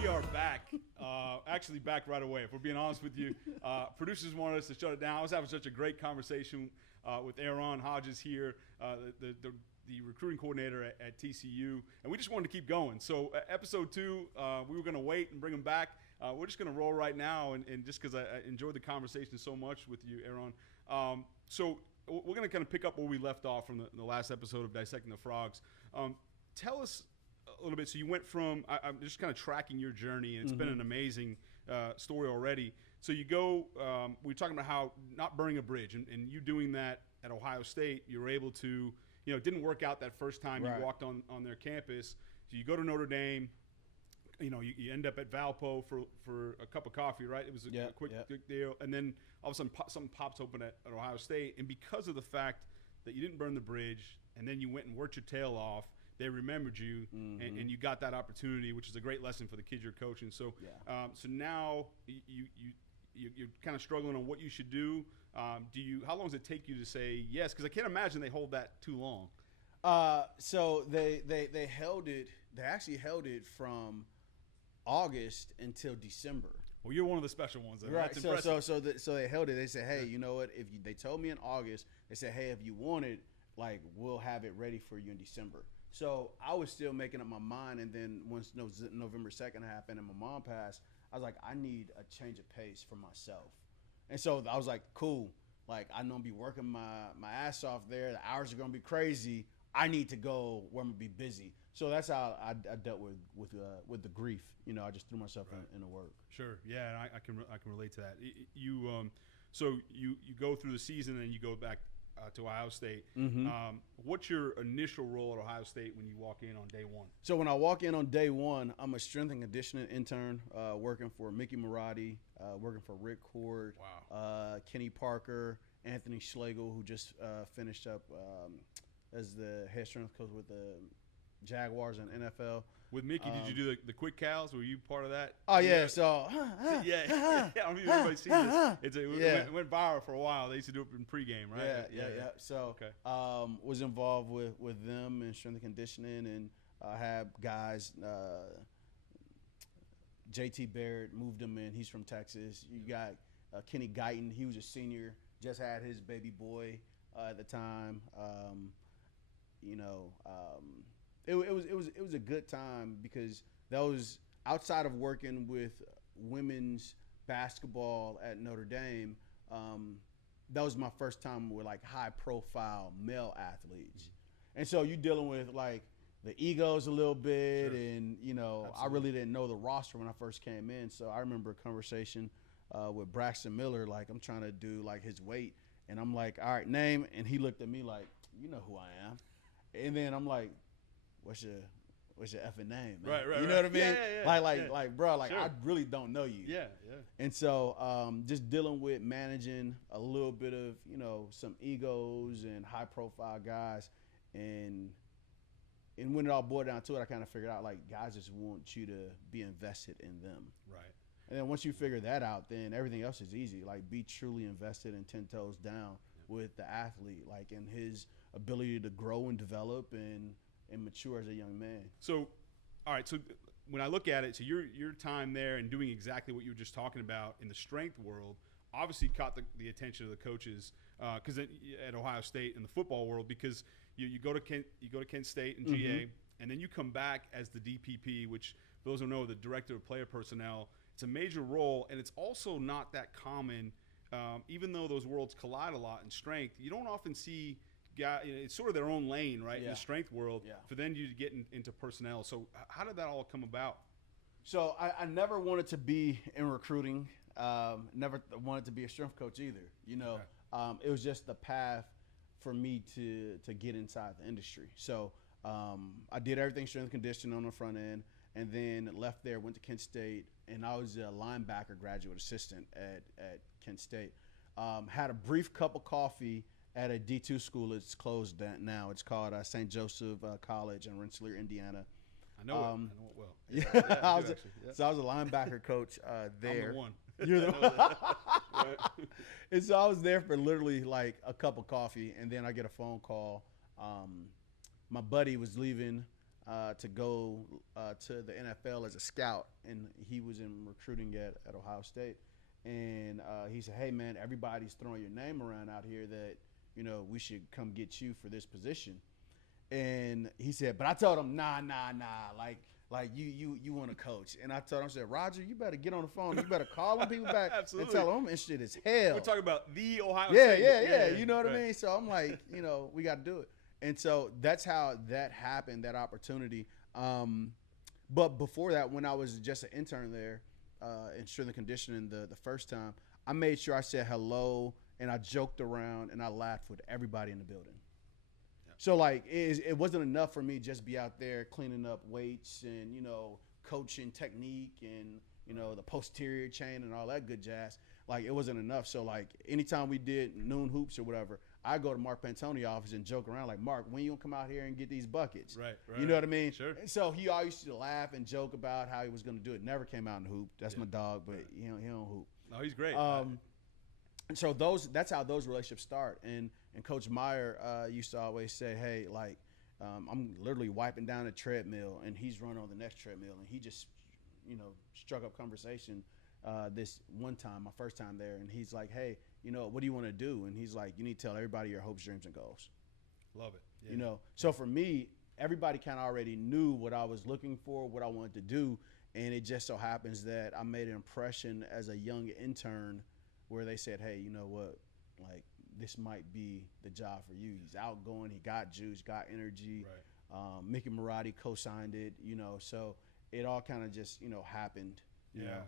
We are back. Actually back right away, if we're being honest with you. Producers wanted us to shut it down. I was having such a great conversation with Eron Hodges here, the recruiting coordinator at TCU, and we just wanted to keep going. So episode 2, we were going to wait and bring him back. We're just going to roll right now, and just because I enjoyed the conversation so much with you, Eron. So we're going to kind of pick up where we left off from the last episode of Dissecting the Frogs. Tell us a little bit. So you went from, I'm just kind of tracking your journey, and it's been an amazing story already. So you go, we were talking about how not burning a bridge, and you doing that at Ohio State, you were able to, it didn't work out that first time you walked on their campus. So you go to Notre Dame, you end up at Valpo for a cup of coffee, right? It was a quick deal. And then all of a sudden something pops open at Ohio State. And because of the fact that you didn't burn the bridge and then you went and worked your tail off, they remembered you, and you got that opportunity, which is a great lesson for the kids you're coaching. So, so now you're kind of struggling on what you should do. How long does it take you to say yes? Because I can't imagine they hold that too long. So they held it. They actually held it from August until December. Well, you're one of the special ones. Right. That's impressive. So they held it. They said, hey, you know what? They told me in August, they said, hey, if you want it, we'll have it ready for you in December. So I was still making up my mind, and then once November 2nd happened and my mom passed, I was like, I need a change of pace for myself. And so I was like, cool. I know I'm going to be working my ass off there. The hours are going to be crazy. I need to go where I'm going to be busy. So that's how I dealt with the grief. I just threw myself into work. Sure. Yeah, and I can relate to that. So you go through the season and you go back to Ohio State. What's your initial role at Ohio State when you walk in on day one? So when I walk in on day one, I'm a strength and conditioning intern working for Mickey Marotti, working for Rick Cord, Kenny Parker, Anthony Schlegel, who just finished up as the head strength coach with the Jaguars and NFL. With Mickey, did you do the quick cows? Were you part of that? Oh, yeah. So, yeah. I don't think everybody's seen this. It went viral for a while. They used to do it in pregame, right? Yeah. So, was involved with them in strength and conditioning, and I had guys. JT Barrett moved him in. He's from Texas. You got Kenny Guyton. He was a senior. Just had his baby boy at the time. It was a good time because that was outside of working with women's basketball at Notre Dame. That was my first time with high profile male athletes, and so you're dealing with the egos a little bit, and Absolutely. I really didn't know the roster when I first came in. So I remember a conversation with Braxton Miller, I'm trying to do his weight, and I'm like, all right, name, and he looked at me like, you know who I am, and then I'm like, what's your effing name, man? Right. You know what I mean? Yeah. Bro, Sure. I really don't know you. Yeah. And so just dealing with managing a little bit of, some egos and high profile guys. And when it all boiled down to it, I kind of figured out guys just want you to be invested in them. Right. And then once you figure that out, then everything else is easy. Be truly invested and 10 toes down with the athlete, in his ability to grow and develop and mature as a young man. So, all right. So when I look at it, so your time there and doing exactly what you were just talking about in the strength world obviously caught the attention of the coaches because at Ohio State in the football world, because you go to Kent State and GA, and then you come back as the DPP, which for those who know, the director of player personnel. It's a major role, and it's also not that common. Even though those worlds collide a lot in strength, you don't often see. It's sort of their own lane, right, in the strength world, for then you to get into personnel. So how did that all come about? So I never wanted to be in recruiting, never wanted to be a strength coach either. It was just the path for me to get inside the industry. So I did everything strength and conditioning on the front end, and then left there, went to Kent State, and I was a linebacker graduate assistant at Kent State. Had a brief cup of coffee at a D2 school. It's closed now. It's called St. Joseph College in Rensselaer, Indiana. I know it. I know it well. So I was a linebacker coach there. I'm the one. You're the one. And so I was there for literally a cup of coffee, and then I get a phone call. My buddy was leaving to go to the NFL as a scout, and he was in recruiting at Ohio State. And he said, "Hey man, everybody's throwing your name around out here that we should come get you for this position." And he said, "But I told him, nah, like you want to coach." And I told him, I said, "Roger, you better get on the phone. You better call them people back and tell them I'm interested as hell." We're talking about the Ohio State. Yeah. You know what I mean? So I'm like, we got to do it. And so that's how that happened, that opportunity. But before that, when I was just an intern there in strength and conditioning the first time, I made sure I said hello and I joked around and I laughed with everybody in the building. Yeah. So like it wasn't enough for me just be out there cleaning up weights and coaching technique and the posterior chain and all that good jazz. Like it wasn't enough. So like anytime we did noon hoops or whatever, I go to Mark Pantoni's office and joke around like, "Mark, when you gonna come out here and get these buckets?" Right. You know what I mean? Sure. And so he always used to laugh and joke about how he was gonna do it. Never came out and hoop. That's my dog, but he don't hoop. No, he's great. And so that's how those relationships start. And Coach Meyer used to always say, "Hey, like I'm literally wiping down a treadmill and he's running on the next treadmill," and he just struck up conversation this one time, my first time there, and he's like, "Hey, what do you want to do?" And he's like, "You need to tell everybody your hopes, dreams, and goals." Love it. Yeah. So for me, everybody kind of already knew what I was looking for, what I wanted to do, and it just so happens that I made an impression as a young intern where they said, "Hey, you know what? Like this might be the job for you. He's outgoing, he got juice, got energy." Right. Mickey Marotti co-signed it, so it all kind of just happened. Yeah,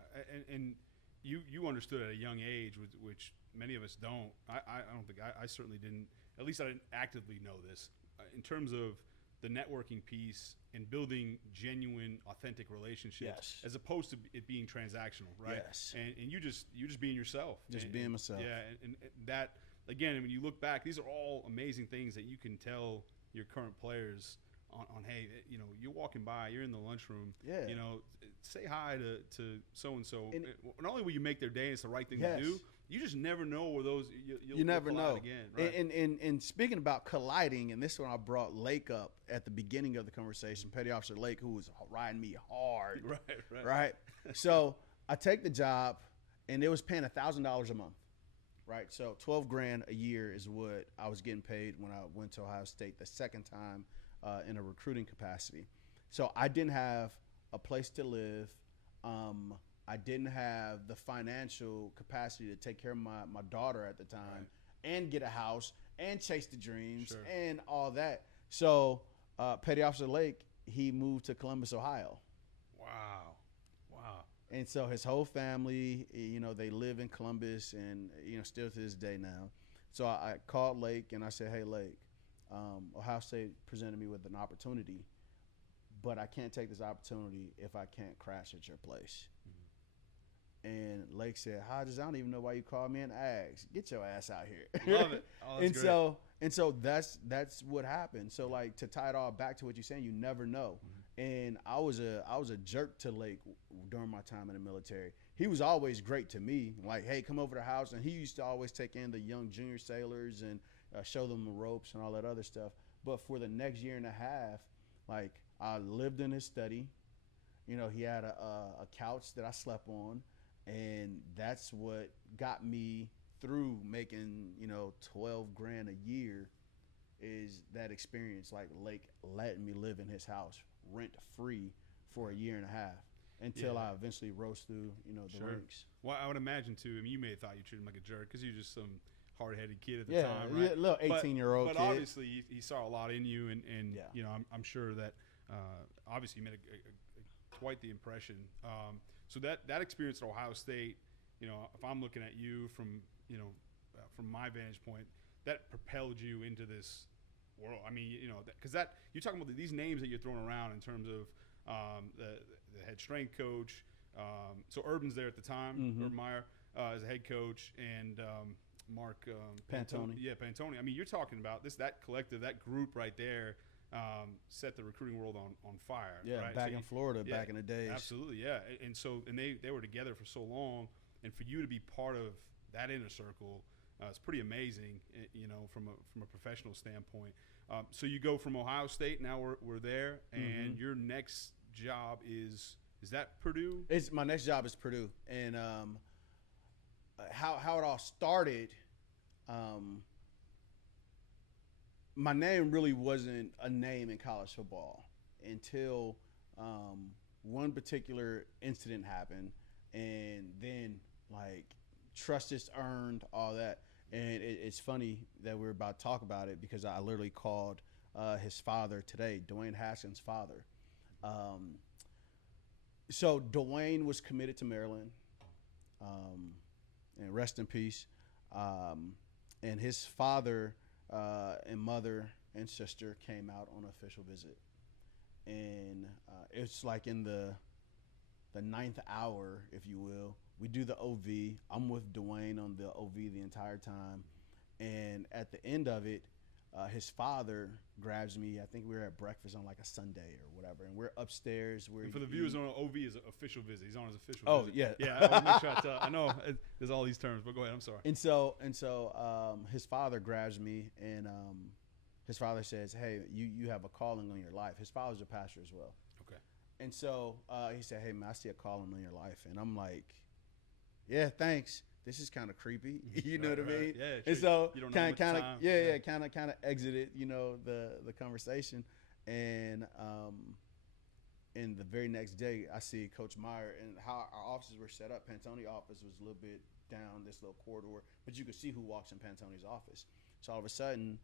and you understood at a young age, which many of us don't. I don't think I certainly didn't. At least I didn't actively know this in terms of the networking piece and building genuine, authentic relationships, as opposed to it being transactional, right? Yes. And you just being yourself, being myself. Yeah, and that again, when you look back, these are all amazing things that you can tell your current players. On hey, you're walking by, you're in the lunchroom, say hi to so and so. Not only will you make their day, and it's the right thing to do. You just never know where those you'll never know again. Right? And speaking about colliding, and this one I brought Lake up at the beginning of the conversation, Petty Officer Lake, who was riding me hard. Right. So I take the job, and it was paying $1,000 a month. Right. So $12,000 a year is what I was getting paid when I went to Ohio State the second time. In a recruiting capacity. So I didn't have a place to live. I didn't have the financial capacity to take care of my daughter at the time and get a house and chase the dreams and all that. So Petty Officer Lake, he moved to Columbus, Ohio. Wow. And so his whole family, they live in Columbus and, still to this day now. So I called Lake and I said, "Hey, Lake, Ohio State presented me with an opportunity, but I can't take this opportunity if I can't crash at your place." Mm-hmm. And Lake said, "Hodges, I don't even know why you called me and asked. Get your ass out here." Love it. Oh, that's great. So that's what happened. So like to tie it all back to what you're saying, you never know. Mm-hmm. And I was a jerk to Lake during my time in the military. He was always great to me. Like, "Hey, come over to the house," and he used to always take in the young junior sailors and show them the ropes and all that other stuff. But for the next year and a half, like I lived in his study. He had a couch that I slept on, and that's what got me through making $12,000 a year. Is that experience? Like Lake letting me live in his house rent free for a year and a half until I eventually rose through the ranks. Well, I would imagine too. I mean, you may have thought you treated him like a jerk because you're just some hard-headed kid at the time, right? Yeah, little 18-year-old kid. But obviously, he saw a lot in you, and I'm sure that obviously you made quite the impression. So that experience at Ohio State, if I'm looking at you from my vantage point, that propelled you into this world. I mean, because you're talking about these names that you're throwing around in terms of the head strength coach. So Urban's there at the time, Urban Meyer as a head coach, and Mark Pantoni. Yeah, Pantoni. I mean, you're talking about that collective, that group right there set the recruiting world on fire. Yeah, right? back in Florida, back in the days. Absolutely, yeah. And they were together for so long, and for you to be part of that inner circle, it's pretty amazing, from a professional standpoint. So you go from Ohio State. Now we're there, and your next job is that Purdue? My next job is Purdue, and how it all started. My name really wasn't a name in college football until one particular incident happened, and then like trust is earned, all that. And it's funny that we're about to talk about it because I literally called his father today, Dwayne Haskins' father. So Dwayne was committed to Maryland, and rest in peace. And his father and mother and sister came out on an official visit. And it's like in the ninth hour, if you will. We do the OV. I'm with Dwayne on the OV the entire time. And at the end of it, his father grabs me. I think we were at breakfast on like a Sunday or whatever. And we're upstairs. And for the viewers, on OV is an official visit. He's on his official visit. Oh, yeah. Yeah, I want to make sure I tell. I know there's all these terms, but go ahead. I'm sorry. And so his father grabs me, and his father says, hey, you have a calling on your life. His father's a pastor as well. Okay. And so he said, hey, man, I see a calling on your life. And I'm like, yeah, thanks. This is kind of creepy. You know what I mean? Yeah. And so kind of exited, the conversation. And the very next day, I see Coach Meyer, and how our offices were set up. Pantone office was a little bit down this little corridor, but you could see who walks in Pantone's office. So all of a sudden,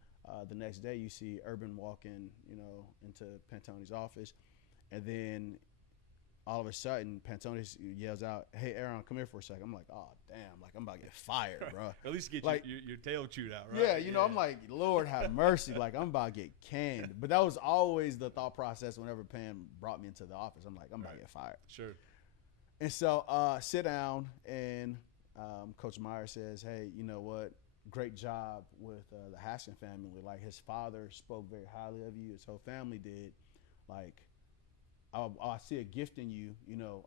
the next day, you see Urban walking, into Pantone's office, and then all of a sudden, Pantone yells out, hey, Eron, come here for a second. I'm like, oh, damn, like I'm about to get fired, bro. At least get like, your tail chewed out, right? Yeah, I'm like, Lord have mercy. Like, I'm about to get canned. But that was always the thought process whenever Pam brought me into the office. I'm like, I'm about to get fired. Sure. And so sit down, and Coach Meyer says, hey, you know what? Great job with the Haskins family. Like, his father spoke very highly of you. His whole family did. Like, I see a gift in you.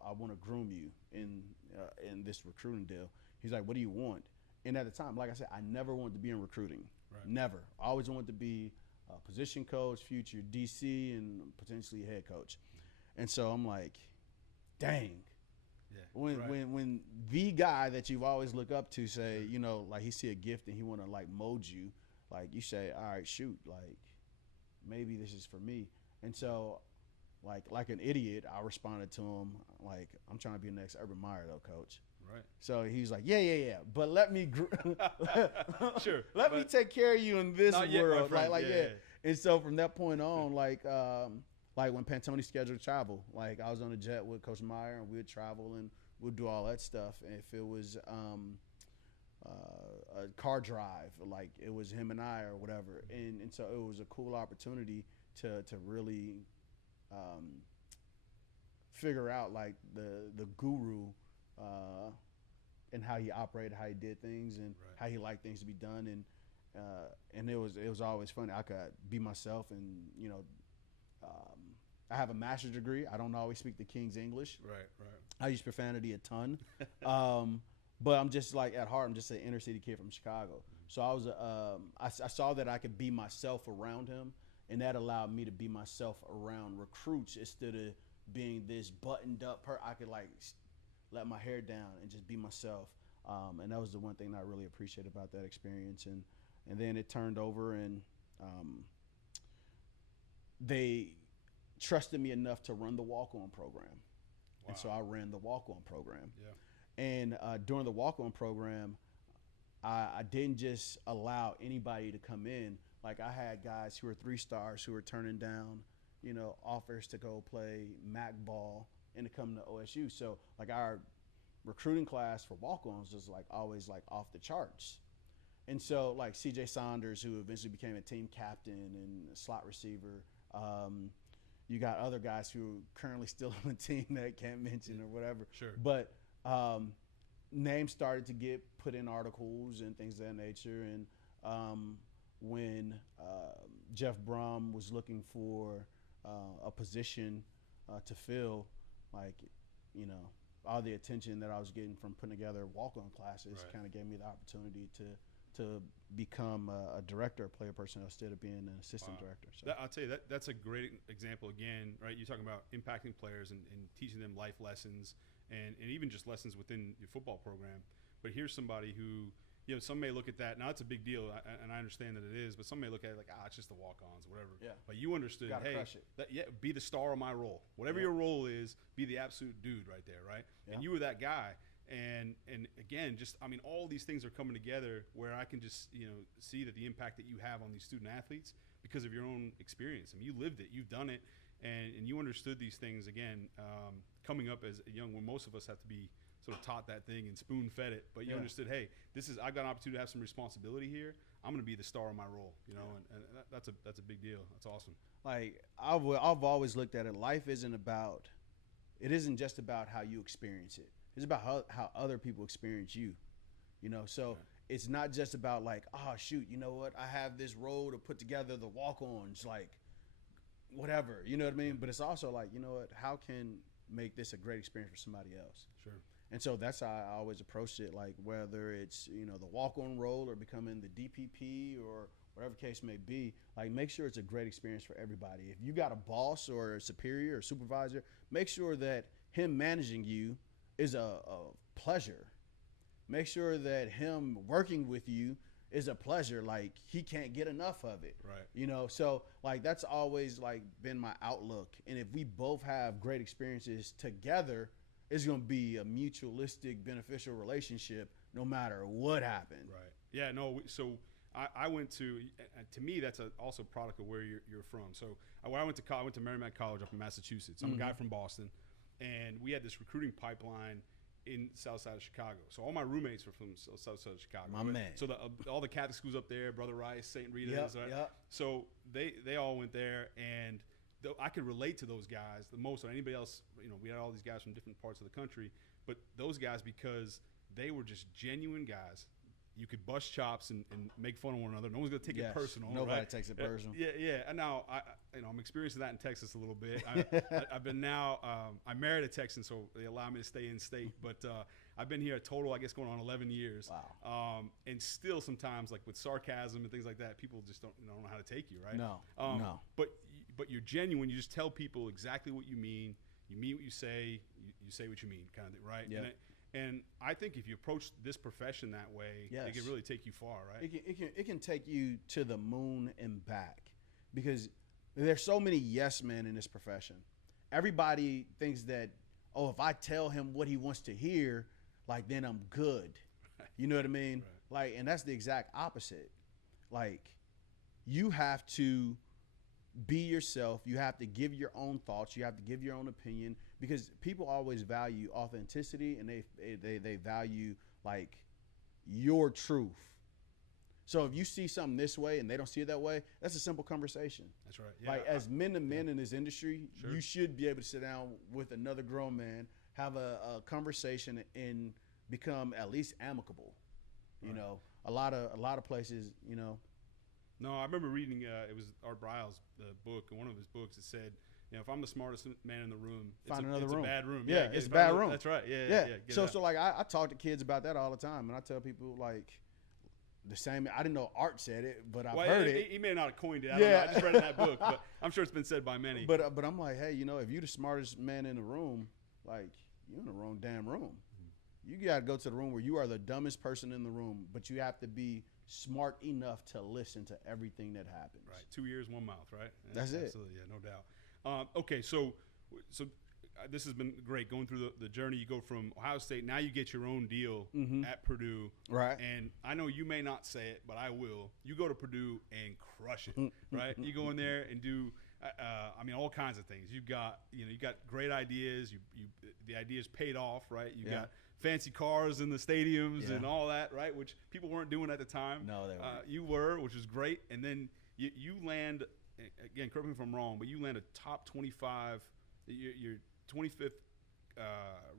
I want to groom you in this recruiting deal. He's like, what do you want? And at the time, like I said, I never wanted to be in recruiting. Right. Never. I always wanted to be a position coach, future DC, and potentially head coach. And so I'm like, dang. Yeah. When the guy that you've always looked up to say, like he see a gift and he want to like mold you, like you say, all right, shoot, like maybe this is for me. And so like an idiot, I responded to him like, I'm trying to be the next Urban Meyer though, coach. Right. So he's like, yeah, but let me sure. Let me take care of you in this world. Yeah. And so from that point on, like when Pantone scheduled travel, like I was on a jet with Coach Meyer, and we would travel and we'd do all that stuff. And if it was a car drive, like it was him and I or whatever. And so it was a cool opportunity to really figure out like the guru and how he operated, how he did things, and how he liked things to be done. And it was always funny. I could be myself, and I have a master's degree. I don't always speak the King's English. Right. I use profanity a ton. But I'm just like, at heart, I'm just an inner city kid from Chicago. So I saw that I could be myself around him, and that allowed me to be myself around recruits instead of being this buttoned up I could like let my hair down and just be myself. And that was the one thing that I really appreciate about that experience. And then it turned over, and they trusted me enough to run the walk-on program. Wow. And so I ran the walk-on program. Yeah. And during the walk-on program, I didn't just allow anybody to come in. Like, I had guys who were 3-stars who were turning down, offers to go play MAC ball and to come to OSU. So, like, our recruiting class for walk-ons was, like, always, like, off the charts. And so, like, C.J. Saunders, who eventually became a team captain and a slot receiver, you got other guys who are currently still on the team that I can't mention or whatever. Sure. But names started to get put in articles and things of that nature. And when Jeff Brom was looking for a position to fill, like, all the attention that I was getting from putting together walk-on classes kind of gave me the opportunity to become a director of player personnel instead of being an assistant director. So I'll tell you that's a great example again, right? You're talking about impacting players and teaching them life lessons and even just lessons within your football program. But here's somebody who, you know, some may look at that. Now, it's a big deal, and I understand that it is, but some may look at it like, it's just the walk-ons, whatever. Yeah. But you understood, You gotta hey, crush it. be the star of my role. Whatever your role is, be the absolute dude right there, right? Yeah. And you were that guy. And again, just, I mean, all these things are coming together where I can just, you know, see that the impact that you have on these student athletes because of your own experience. I mean, you lived it, you've done it, and you understood these things, again, coming up as a young, when most of us have to be sort of taught that thing and spoon-fed it, but you understood, hey, I've got an opportunity to have some responsibility here. I'm going to be the star of my role, you know, and that's a big deal. That's awesome. Like, I've always looked at it. Life it isn't just about how you experience it. It's about how other people experience you, you know. So it's not just about like, oh shoot, you know what? I have this role to put together the walk-ons, like whatever, you know what I mean? But it's also like, you know what? How can make this a great experience for somebody else? Sure. And so that's how I always approached it. Like whether it's, you know, the walk-on role or becoming the DPP or whatever case may be, like make sure it's a great experience for everybody. If you got a boss or a superior or supervisor, make sure that him managing you is a pleasure. Make sure that him working with you is a pleasure. Like he can't get enough of it. Right. You know, so like that's always like been my outlook. And if we both have great experiences together, it's going to be a mutualistic, beneficial relationship no matter what happened. Right. Yeah, no, so I went to me, that's also a product of where you're from. So when I went to college, I went to Merrimack College up in Massachusetts. I'm a guy from Boston, and we had this recruiting pipeline in south side of Chicago. So all my roommates were from south side of Chicago. My man. So all the Catholic schools up there, Brother Rice, St. Rita's. Yep, right? yep. So they all went there, and I could relate to those guys the most than anybody else. You know, we had all these guys from different parts of the country, but those guys, because they were just genuine guys. You could bust chops and make fun of one another. No one's gonna take it personal. Nobody right? takes it personal. Yeah. And now I'm experiencing that in Texas a little bit. I've been now. I married a Texan, so they allow me to stay in state. But I've been here a total, I guess, going on 11 years. Wow. And still sometimes, like with sarcasm and things like that, people just don't know how to take you, right? No. No. But you're genuine. You just tell people exactly what you mean. You mean what you say. You say what you mean, kind of thing, right? Yeah. And I think if you approach this profession that way, it can really take you far, right? It can take you to the moon and back, because there's so many yes men in this profession. Everybody thinks that, oh, if I tell him what he wants to hear, like then I'm good. You know what I mean? Right. Like, and that's the exact opposite. Like, you have to be yourself. You have to give your own thoughts. You have to give your own opinion, because people always value authenticity, and they value like your truth. So if you see something this way and they don't see it that way, that's a simple conversation. That's right. Yeah, like as men to men in this industry, you should be able to sit down with another grown man, have a conversation, and become at least amicable. You know, a lot of places, you know. No, I remember reading, it was Art Briles, the book, and one of his books, it said, you know, if I'm the smartest man in the room, it's a bad room. Yeah, it's a bad room. That's right. Yeah. So like I talk to kids about that all the time, and I tell people like the same. I didn't know Art said it, but I've heard it. He may not have coined it. I don't know. I just read it in that book, but I'm sure it's been said by many. But I'm like, hey, you know, if you're the smartest man in the room, like you're in the wrong damn room. You got to go to the room where you are the dumbest person in the room, but you have to be smart enough to listen to everything that happens. Right. 2 ears, one mouth, right? That's it. Absolutely. Yeah, no doubt. Okay, so this has been great going through the journey. You go from Ohio State, now you get your own deal at Purdue. Right. And I know you may not say it, but I will. You go to Purdue and crush it, right? You go in there and do all kinds of things. You got great ideas. The ideas paid off, right? You got fancy cars in the stadiums and all that, right? Which people weren't doing at the time. No, they weren't. You were, which was great. And then you land, again, correct me if I'm wrong, but you land a top 25, your 25th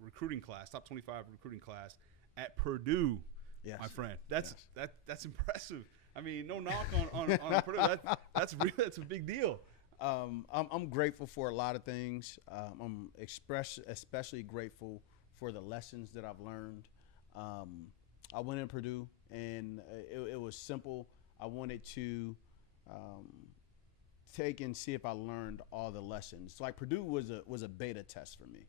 recruiting class, top 25 recruiting class at Purdue, my friend. That's impressive. I mean, no knock on Purdue. That's a big deal. I'm grateful for a lot of things. I'm especially grateful for the lessons that I've learned. I went in Purdue, and it was simple. I wanted to take and see if I learned all the lessons. So like Purdue was a beta test for me.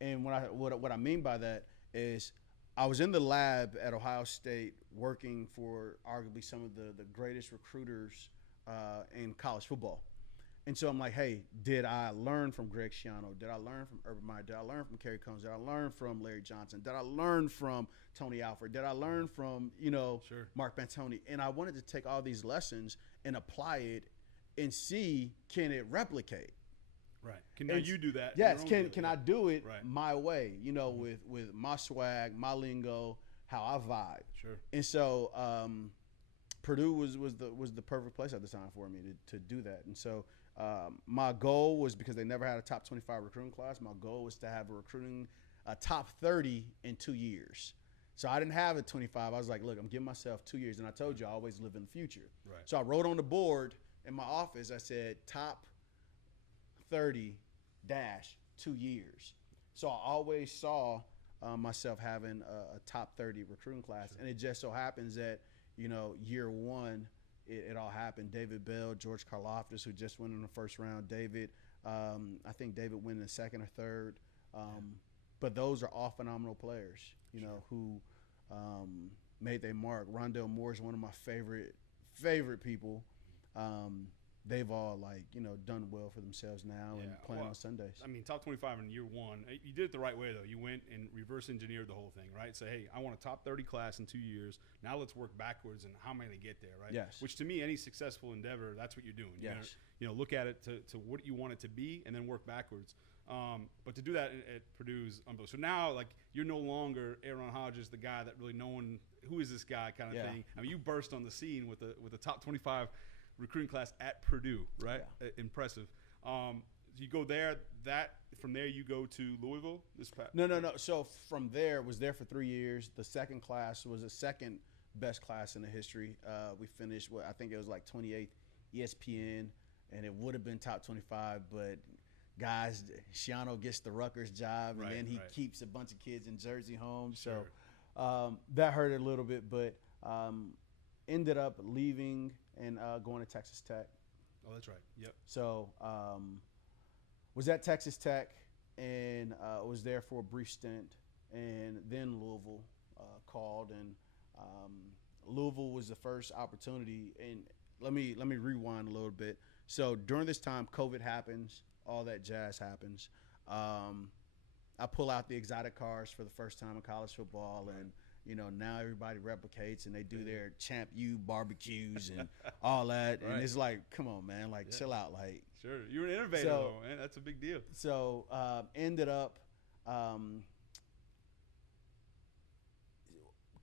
And what I mean by that is I was in the lab at Ohio State working for arguably some of the greatest recruiters in college football. And so I'm like, hey, did I learn from Greg Schiano? Did I learn from Urban Meyer? Did I learn from Kerry Combs? Did I learn from Larry Johnson? Did I learn from Tony Alford? Did I learn from, Sure. Mark Pantoni? And I wanted to take all these lessons and apply it and see, can it replicate? Right. Now you do that? Yes. Can I do it my way? With my swag, my lingo, how I vibe. Sure. And so Purdue was the perfect place at the time for me to do that. And so my goal was, because they never had a top 25 recruiting class, my goal was to have a top 30 in 2 years. So I didn't have a 25. I was like, look, I'm giving myself 2 years. And I told you I always live in the future. Right. So I wrote on the board in my office, I said top 30 dash 2 years. So I always saw myself having a top 30 recruiting class. Sure. And it just so happens that, year one, it all happened. David Bell, George Karlaftis, who just went in the first round. David, I think David went in the second or third. But those are all phenomenal players, who made their mark. Rondell Moore is one of my favorite people. They've all done well for themselves now and playing on Sundays. I mean, top 25 in year one. You did it the right way, though. You went and reverse engineered the whole thing, right? Say, hey, I want a top 30 class in 2 years. Now let's work backwards and how am I going to get there, right? Yes. Which to me, any successful endeavor, that's what you're doing. Yes. Look at it to what you want it to be and then work backwards. But to do that at Purdue is unbelievable. So now, you're no longer Eron Hodges, the guy that really no one, who is this guy kind of thing. I mean, you burst on the scene with a top 25 recruiting class at Purdue, right? Yeah. Impressive. You go there. From there you go to Louisville. No. So from there, was there for 3 years. The second class was the second best class in the history. We finished I think it was 28th ESPN, and it would have been top 25, but guys, Schiano gets the Rutgers job, and then he keeps a bunch of kids in Jersey home. Sure. So that hurt a little bit, but ended up leaving and going to Texas Tech. Oh, that's right. Yep. So was at Texas Tech and was there for a brief stint, and then Louisville called, and Louisville was the first opportunity. And let me rewind a little bit. So during this time, COVID happens, all that jazz happens. I pull out the exotic cars for the first time in college football, and now everybody replicates and they do their Champ U barbecues and all that. Right. And it's come on, man, chill out. Sure. You're an innovator, though, man. That's a big deal. So ended up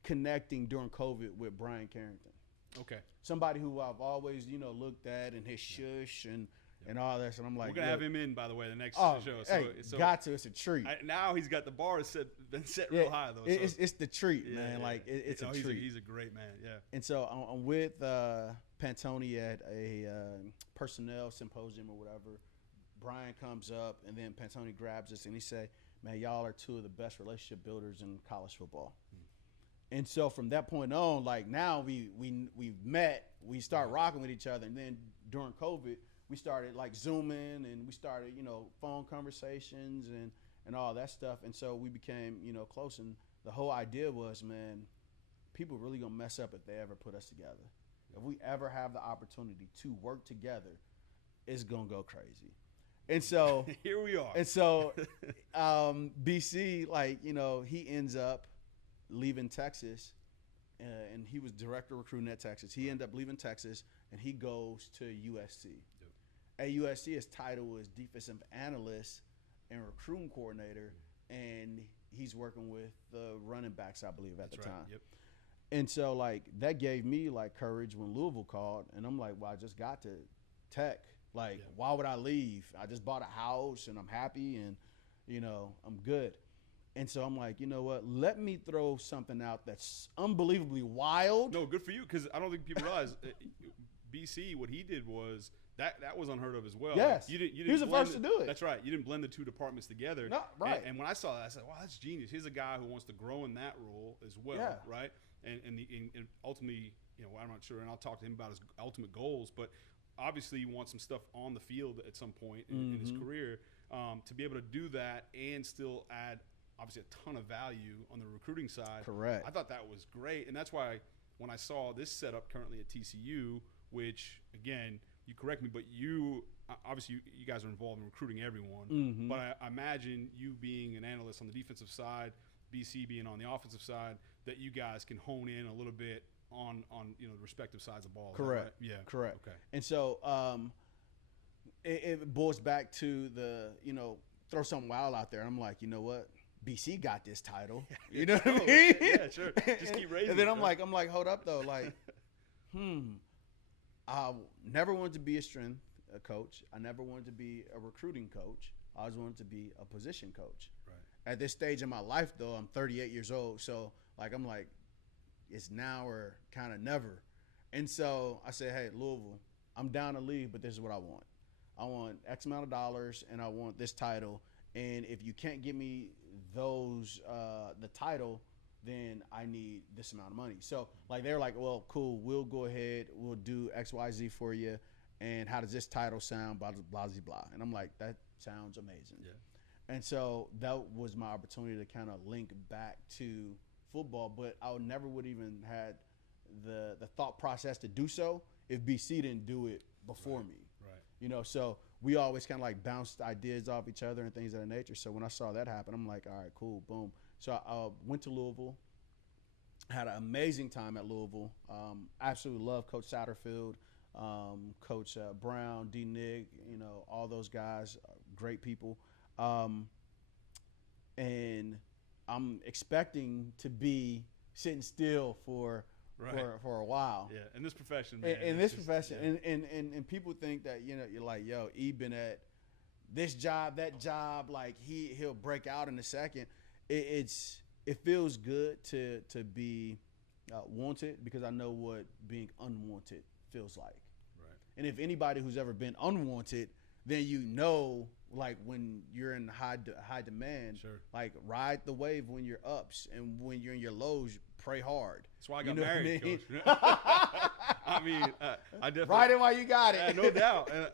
connecting during COVID with Brian Carrington. Okay. Somebody who I've always, looked at and his shush and all that. So I'm like, we're gonna have him in, by the way, the next show. So got to. It's a treat. Now he's got the bar been set real high, though. It's the treat, man. It's a treat. He's a great man. Yeah. And so I'm with Pantoni at a personnel symposium or whatever. Brian comes up, and then Pantoni grabs us and he say, "Man, y'all are two of the best relationship builders in college football." And so from that point on, now we've met, we start rocking with each other, and then during COVID, we started Zooming, and we started, phone conversations and all that stuff. And so we became, close. And the whole idea was, man, people really gonna mess up if they ever put us together. If we ever have the opportunity to work together, it's gonna go crazy. And so here we are. And so BC, he ends up leaving Texas, and he was director of recruiting at Texas. He ended up leaving Texas, and he goes to USC. At USC, his title was defensive analyst and recruiting coordinator, and he's working with the running backs, I believe, at the time. Yep. And so, that gave me, courage when Louisville called, and I'm like, well, I just got to Tech. Why would I leave? I just bought a house, and I'm happy, and, I'm good. And so I'm like, you know what? Let me throw something out that's unbelievably wild. No, good for you, because I don't think people realize BC, what he did was That was unheard of as well. Yes. You didn't He was the first to do it. That's right. You didn't blend the two departments together. No, right. And when I saw that, I said, wow, that's genius. Here's a guy who wants to grow in that role as well, Yeah. right? And ultimately, I'm not sure, and I'll talk to him about his ultimate goals, but obviously he wants some stuff on the field at some point in his career. To be able to do that and still add, obviously, a ton of value on the recruiting side. Correct. I thought that was great. And that's why when I saw this setup currently at TCU, which, again, you correct me, but obviously you guys are involved in recruiting everyone. But I imagine you being an analyst on the defensive side, BC being on the offensive side, that you guys can hone in a little bit on the respective sides of the ball. Correct. Right? Yeah. Correct. Okay. And so it boils back to the, throw something wild out there. I'm like, you know what? BC got this title. You know what I mean? Yeah, sure. Just keep raising And then it, I'm like, hold up though. Like, I never wanted to be a strength coach. I never wanted to be a recruiting coach. I always wanted to be a position coach. Right. At this stage in my life, though, I'm 38 years old. So, I'm like, it's now or kind of never. And so I said, hey, Louisville, I'm down to leave, but this is what I want. I want X amount of dollars, and I want this title. And if you can't give me those, the title, then I need this amount of money. So, they're like, well, cool, we'll go ahead, we'll do X, Y, Z for you. And how does this title sound, blah, blah, blah, blah. And I'm like, that sounds amazing. Yeah. And so that was my opportunity to kind of link back to football, but I never would even had the thought process to do so if BC didn't do it before me. Right. So we always kind of bounced ideas off each other and things of that nature. So when I saw that happen, I'm like, all right, cool, boom. So I went to Louisville, had an amazing time at Louisville. Absolutely love Coach Satterfield, Coach Brown, D. Nig, all those guys, great people. And I'm expecting to be sitting still for a while. Yeah, in this profession, man. In this profession. Yeah. And people think that, you're like, yo, E been at this job, that job, he'll break out in a second. It feels good to be wanted, because I know what being unwanted feels like. Right. And if anybody who's ever been unwanted, then when you're in high demand, sure. Ride the wave when you're ups, and when you're in your lows, pray hard. That's why I got married, Coach. I mean, I definitely ride it while you got it. No doubt. And,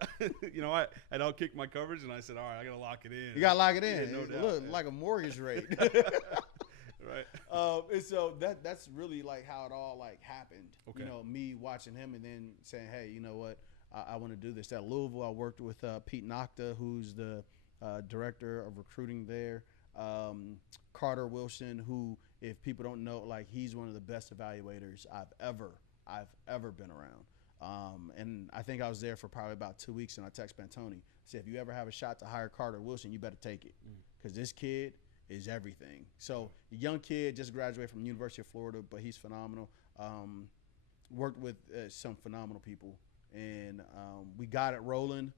I don't kick my coverage, and I said, all right, I got to lock it in. You got to lock it in. Yeah, no doubt. Look, like a mortgage rate. Right. And so that's really how it all happened. Okay. Me watching him and then saying, hey, you know what? I want to do this. At Louisville, I worked with Pete Nocta, who's the director of recruiting there. Carter Wilson, who, if people don't know, he's one of the best evaluators I've ever been around. And I think I was there for probably about 2 weeks, and I text Pantoni. I said, if you ever have a shot to hire Carter Wilson, you better take it, because this kid is everything. So, a young kid, just graduated from the University of Florida, but he's phenomenal. Worked with some phenomenal people. And we got it rolling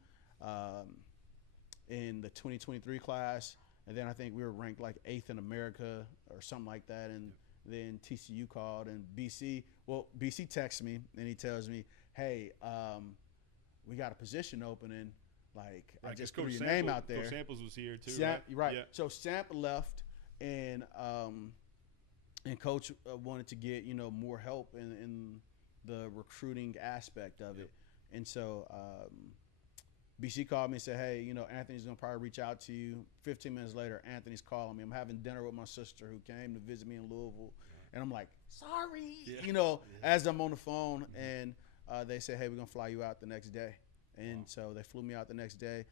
in the 2023 class. And then I think we were ranked 8th in America or something like that. And then TCU called, and BC texts me, and he tells me, hey, we got a position opening. I just threw your name out there. Coach Samples was here too, right? Yeah. So Samp left, and Coach wanted to get more help in the recruiting aspect of it. And so BC called me and said, hey, Anthony's going to probably reach out to you. 15 minutes later, Anthony's calling me. I'm having dinner with my sister who came to visit me in Louisville. And I'm like, sorry, as I'm on the phone. And they said, hey, we're going to fly you out the next day. And so they flew me out the next day.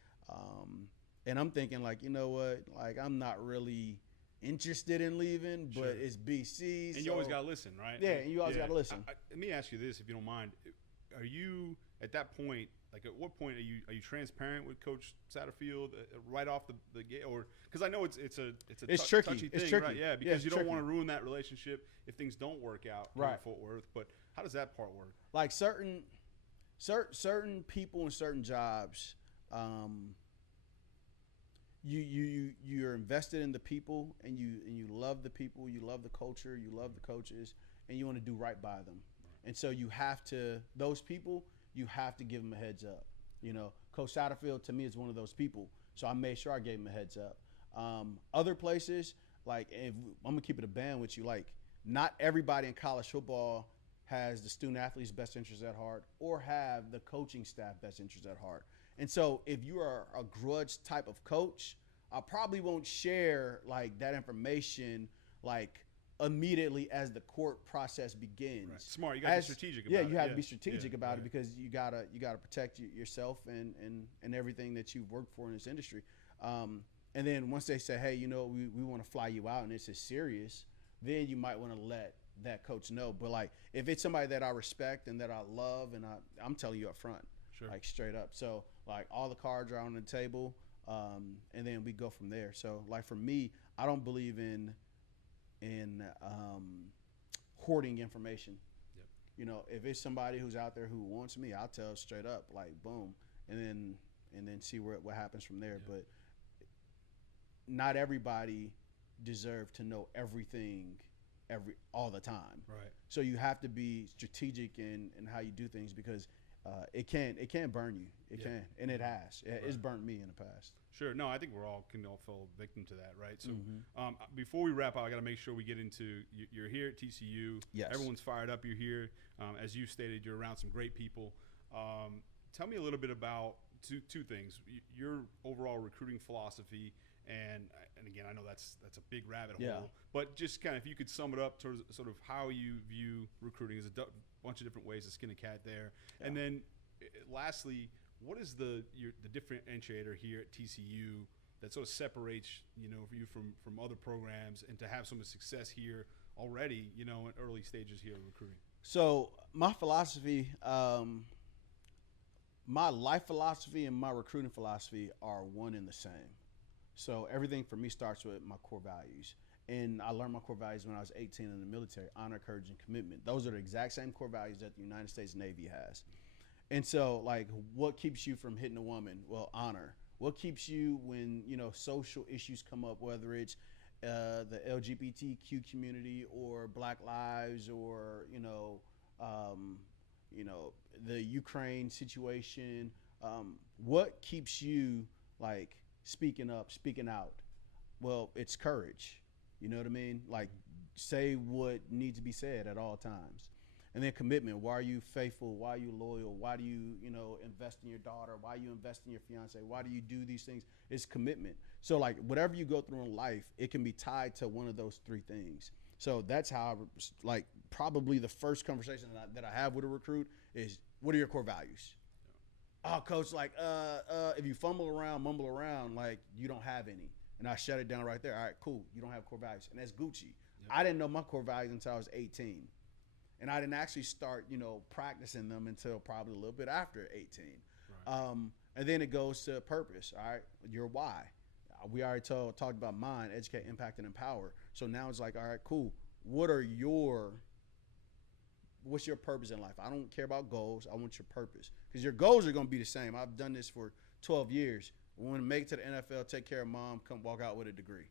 And I'm thinking, you know what? I'm not really interested in leaving, but it's BC. And you always got to listen, right? Yeah, and you always got to listen. Let me ask you this, if you don't mind. Are you at that point? At what point are you transparent with Coach Satterfield right off the gate, or because I know it's tricky. Touchy thing, it's tricky, right? Yeah, because you don't tricky. want to ruin that relationship if things don't work out in Fort Worth. But how does that part work? Certain people in certain jobs, you're invested in the people, and you love the people, you love the culture, you love the coaches, and you want to do right by them. And so you have to, those people, you have to give them a heads up. You know, Coach Satterfield to me is one of those people. So I made sure I gave him a heads up. Other places, like, if I'm gonna keep it a band with you, like, not everybody in college football has the student athlete's best interest at heart or have the coaching staff best interest at heart. And so if you are a grudge type of coach, I probably won't share like that information like immediately as the court process begins. Right. Smart. You got to be strategic about it. Yeah, you have to be strategic about it because you gotta protect yourself and everything that you've worked for in this industry. And then once they say, hey, you know, we want to fly you out and this is serious, then you might want to let that coach know. But like if it's somebody that I respect and that I love, and I'm telling you up front, sure, like straight up. So like all the cards are on the table, and then we go from there. So like for me, I don't believe in hoarding information. Yep. You know, if it's somebody who's out there who wants me, I'll tell straight up, like boom, and then see what happens from there. Yep. But not everybody deserve to know everything all the time. Right. So you have to be strategic in how you do things because it can burn you. It can, and it has. It's burnt me in the past. Sure. No, I think can all fall victim to that, right? So before we wrap up, I got to make sure we get into you're here at TCU. Yes. Everyone's fired up. You're here. As you stated, you're around some great people. Tell me a little bit about two things: your overall recruiting philosophy. And again, I know that's a big rabbit hole, but just kind of if you could sum it up to sort of how you view recruiting. There's a bunch of different ways to skin a cat there. Yeah. And then lastly, what is the differentiator here at TCU that sort of separates, you from other programs and to have some success here already, in early stages here of recruiting? So my philosophy, my life philosophy and my recruiting philosophy are one and the same. So everything for me starts with my core values. And I learned my core values when I was 18 in the military: honor, courage, and commitment. Those are the exact same core values that the United States Navy has. And so, like, what keeps you from hitting a woman? Well, honor. What keeps you when, social issues come up, whether it's the LGBTQ community or Black Lives or, the Ukraine situation? What keeps you, like, speaking up, speaking out? Well, it's courage. You know what I mean? Like, say what needs to be said at all times. And then commitment. Why are you faithful? Why are you loyal? Why do you, invest in your daughter? Why you invest in your fiance? Why do you do these things? It's commitment. So like whatever you go through in life, it can be tied to one of those three things. So that's how, like, probably the first conversation that I have with a recruit is, what are your core values? Oh, coach, like, if you mumble around, like, you don't have any. And I shut it down right there. All right, cool. You don't have core values. And that's Gucci. Yep. I didn't know my core values until I was 18. And I didn't actually start, practicing them until probably a little bit after 18. Right. And then it goes to purpose. All right, your why. We already talked about mind, educate, impact, and empower. So now it's like, all right, cool. What's your purpose in life? I don't care about goals. I want your purpose. Because your goals are going to be the same. I've done this for 12 years. We want to make it to the NFL, take care of mom, come walk out with a degree.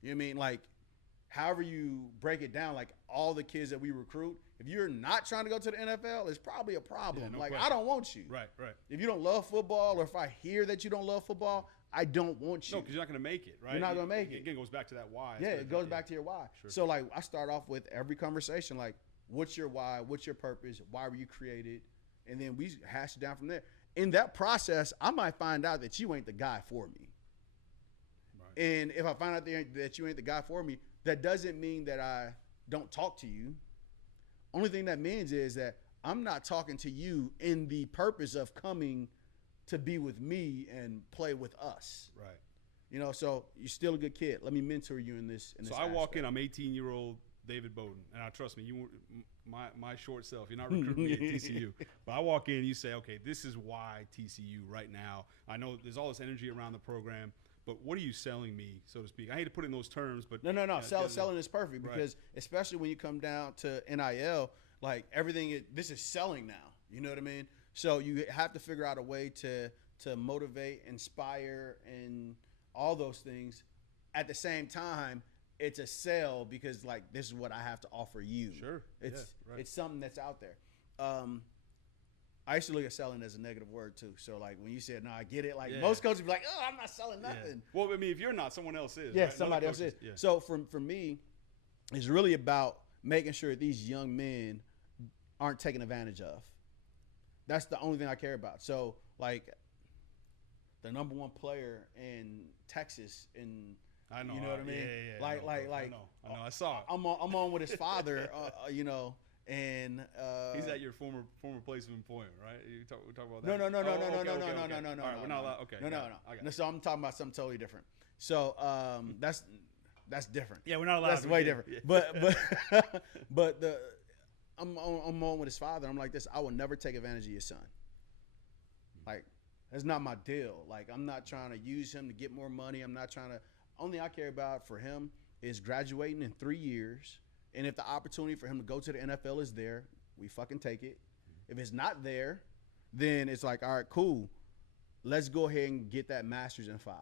You know what I mean? Like, however you break it down, like all the kids that we recruit, if you're not trying to go to the NFL, it's probably a problem. Yeah, no like, question. I don't want you. Right. If you don't love football, or if I hear that you don't love football, I don't want you. No, because you're not going to make it, right? You're not going to make it. Again, it goes back to that why. Yeah, it goes back to your why. Sure. So, like, I start off with every conversation, like, what's your why? What's your purpose? Why were you created? And then we hash it down from there. In that process, I might find out that you ain't the guy for me. Right. And if I find out that you ain't the guy for me, that doesn't mean that I don't talk to you. Only thing that means is that I'm not talking to you in the purpose of coming to be with me and play with us. Right. So you're still a good kid. Let me mentor you in this. So I walk in, I'm 18-year-old David Beaudin, and trust me, my short self, you're not recruiting me at TCU. But I walk in, you say, okay, this is why TCU right now. I know there's all this energy around the program, but what are you selling me, so to speak? I hate to put it in those terms, but no. Selling is perfect because especially when you come down to NIL, like everything, this is selling now. You know what I mean? So you have to figure out a way to motivate, inspire, and all those things. At the same time, it's a sell because, like, this is what I have to offer you. Sure. It's something that's out there. I used to look at selling as a negative word too. So like when you said, no, I get it. Like most coaches be like, oh, I'm not selling nothing. Yeah. Well, I mean, if you're not, someone else is. Yeah, right? somebody else is. Yeah. So for me, it's really about making sure these young men aren't taken advantage of. That's the only thing I care about. So like the number one player in Texas in I know. You know what I mean? Yeah. Like, I know. I saw it. I'm on with his father, you know, and he's at your former place of employment, right? We talk about that. No. No. All right, we're not allowed. Okay. No. So I'm talking about something totally different. So that's different. Yeah, we're not allowed. That's way different. Yeah. But I'm on with his father. I'm like this. I will never take advantage of your son. Like that's not my deal. Like I'm not trying to use him to get more money. I'm not trying to. Only I care about for him is graduating in 3 years. And if the opportunity for him to go to the NFL is there, we fucking take it. If it's not there, then it's like, all right, cool. Let's go ahead and get that master's in 5.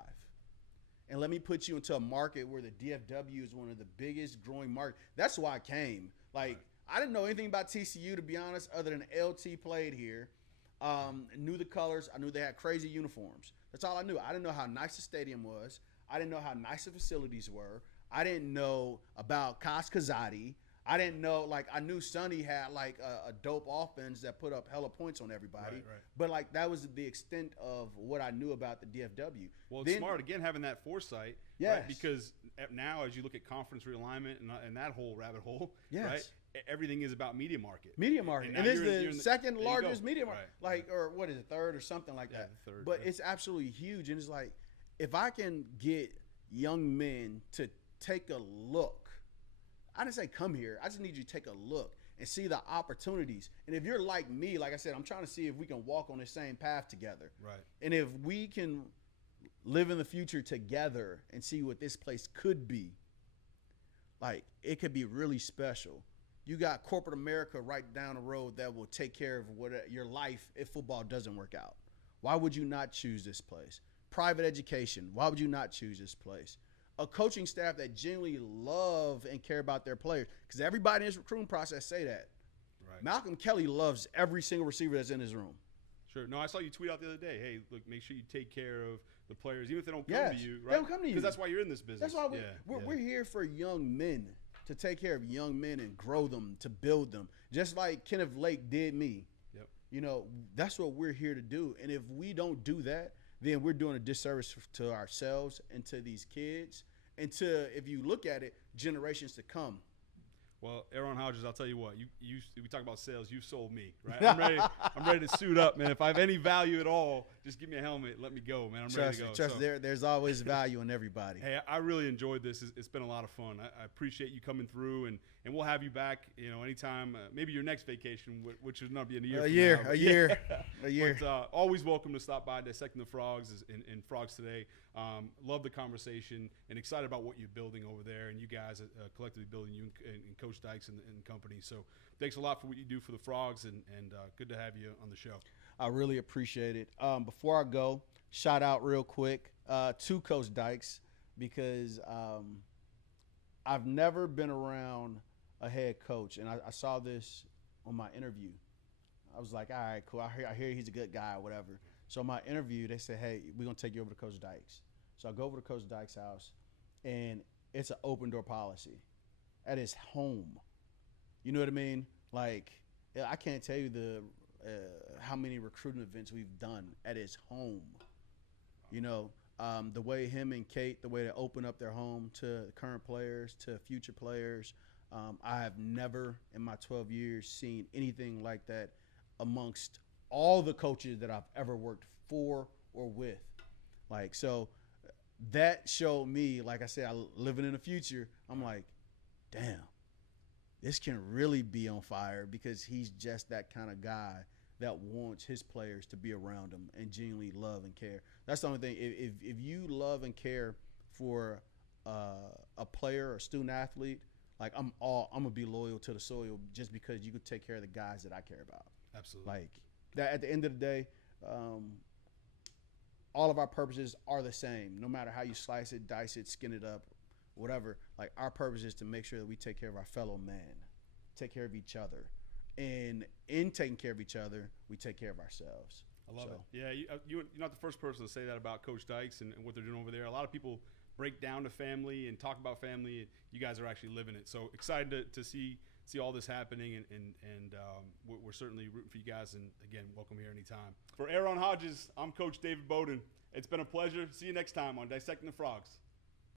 And let me put you into a market where the DFW is one of the biggest growing markets. That's why I came. Like, I didn't know anything about TCU, to be honest, other than LT played here. Knew the colors. I knew they had crazy uniforms. That's all I knew. I didn't know how nice the stadium was. I didn't know how nice the facilities were. I didn't know about Kaz Kazadi. I didn't know, like, I knew Sonny had, like, a dope offense that put up hella points on everybody. Right. But, like, that was the extent of what I knew about the DFW. Well, it's smart, again, having that foresight. Yes. Right? Because now, as you look at conference realignment and that whole rabbit hole, yes. Right, everything is about media market. Media market. And it's the second largest media market. Right. Like, or what is it, third or something like that. Third. But it's absolutely huge. And it's like, if I can get young men to take a look. I didn't say come here. I just need you to take a look and see the opportunities. And if you're like me, like I said, I'm trying to see if we can walk on the same path together. Right. And if we can live in the future together and see what this place could be, like it could be really special. You got corporate America right down the road that will take care of your life if football doesn't work out. Why would you not choose this place? Private education. Why would you not choose this place? A coaching staff that genuinely love and care about their players. Because everybody in this recruiting process say that. Right. Malcolm Kelly loves every single receiver that's in his room. Sure. No, I saw you tweet out the other day, hey, look, make sure you take care of the players, even if they don't come to you. Right? They don't come to you. Because that's why you're in this business. That's why we're here for young men, to take care of young men and grow them, to build them. Just like Kenneth Lake did me. Yep. You know, that's what we're here to do. And if we don't do that, then we're doing a disservice to ourselves and to these kids and to, if you look at it, generations to come. Well, Eron Hodges, I'll tell you what. We talk about sales. You sold me, right? I'm ready to suit up, man. If I have any value at all, just give me a helmet. Let me go, man. I'm ready to go. Trust. There's always value in everybody. Hey, I really enjoyed this. It's been a lot of fun. I appreciate you coming through, and we'll have you back. You know, anytime. Maybe your next vacation, which is not be in a year. A year. But always welcome to stop by Dissecting the Frogs in Frogs Today. Love the conversation and excited about what you're building over there, and you guys collectively building, you and Coach Dykes and company. So thanks a lot for what you do for the Frogs, and good to have you on the show. I really appreciate it. Before I go, shout out real quick to Coach Dykes, because I've never been around a head coach, and I saw this on my interview. I was like, all right, cool. I hear he's a good guy or whatever. So in my interview, they said, hey, we're going to take you over to Coach Dykes. So I go over to Coach Dykes' house, and it's an open door policy at his home. You know what I mean? Like, I can't tell you how many recruiting events we've done at his home. You know, the way him and Kate, the way they open up their home to current players, to future players. I have never in my 12 years seen anything like that amongst all the coaches that I've ever worked for or with. Like, so that showed me, like I said, living in the future, I'm like, damn, this can really be on fire, because he's just that kind of guy that wants his players to be around him and genuinely love and care. That's the only thing. If you love and care for a player or student athlete, like I'm gonna be loyal to the soil just because you could take care of the guys that I care about. Absolutely. Like that. At the end of the day, all of our purposes are the same. No matter how you slice it, dice it, skin it up, whatever. Like our purpose is to make sure that we take care of our fellow man, take care of each other, And in taking care of each other, we take care of ourselves. I love it. Yeah, you're not the first person to say that about Coach Dykes and what they're doing over there. A lot of people break down to family and talk about family, and you guys are actually living it. So excited to see all this happening, and we're certainly rooting for you guys. And again, welcome here anytime. For Eron Hodges, I'm Coach David Beaudin. It's been a pleasure. See you next time on Dissecting the Frogs.